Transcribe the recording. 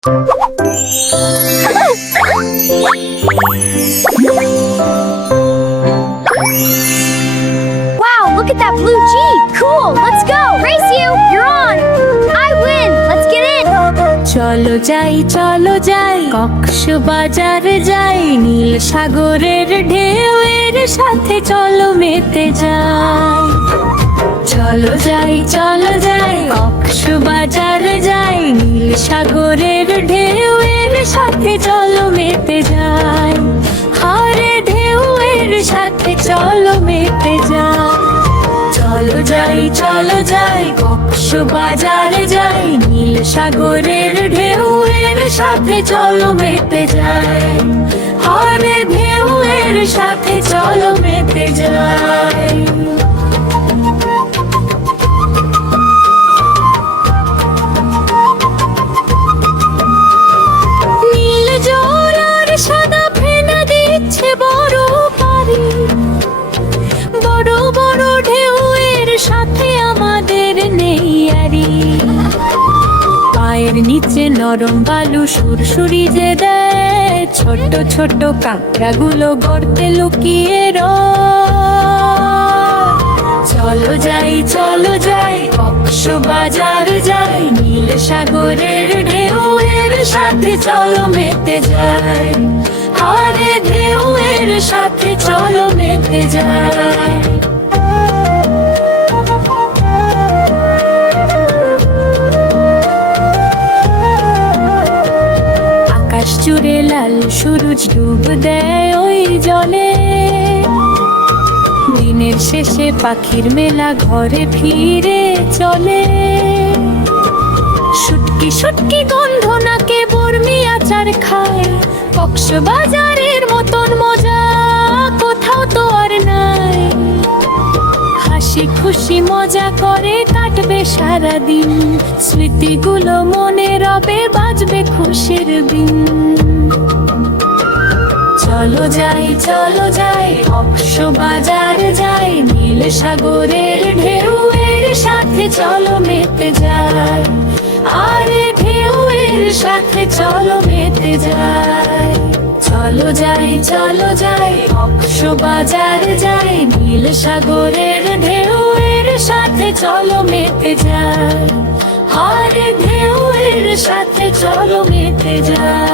Wow, look at that blue Jeep! Cool, let's go! Race you! You're on! I win! Let's get in! চলো যাই কক্সবাজার যাই, নীল সাগরের ঢেউয়ের সাথে চলো মেতে যাই। চলো যাই কক্সবাজার যাই, নীল সাগরের ঢেউয়ের সাথে চলো মেতে যাই। আরে ঢেউয়ের সাথে চলো মেতে যাই। চলো যাই কক্সবাজার যাই, নীল সাগরের ঢেউয়ের সাথে চলো মেতে যাই। আরে ঢেউয়ের সাথে চলো মেতে যাই। নীল জল আর সাদা ফেনা দিচ্ছে বড় পারি, বড় বড় ঢেউয়ের সাথে আমাদের নেই আরি। পায়ের নিচে নরম বালু সুরসুরি যে দেয়, ছোট ছোট কাঁকড়াগুলো গর্তে লুকিয়ে রয়। চলো যাই কক্সবাজার যাই, নীল সাগরের ঢেউয়ের সাথে চলো মেতে যাই। আরে ঢেউয়ের সাথে চলো মেতে যাই। আকাশ জুড়ে লাল সূরজ ডুব দেয় ওই জলে, দিনের শেষে পাখির মেলা ঘরে ফিরে চলে। শুটকি গন্ধ নাকে বর্মি আচার খায়, কক্সবাজারের মতন মজা কোথাও তো আর নাই। হাসি খুশি মজা করে কাটবে সারাদিন, স্মৃতিগুলো মনে রবে বাজবে খুশির বিন। চলো যাই কক্সবাজার যাই, নীল সাগরের ঢেউয়ের সাথে চলো মেতে যাই। আরে ঢেউয়ের সাথে চলো মেতে যাই। চলো যাই কক্সবাজার যাই, নীল সাগরের ঢেউয়ের সাথে চলো মেতে যাই। আরে ঢেউয়ের সাথে চলো মেতে যাই।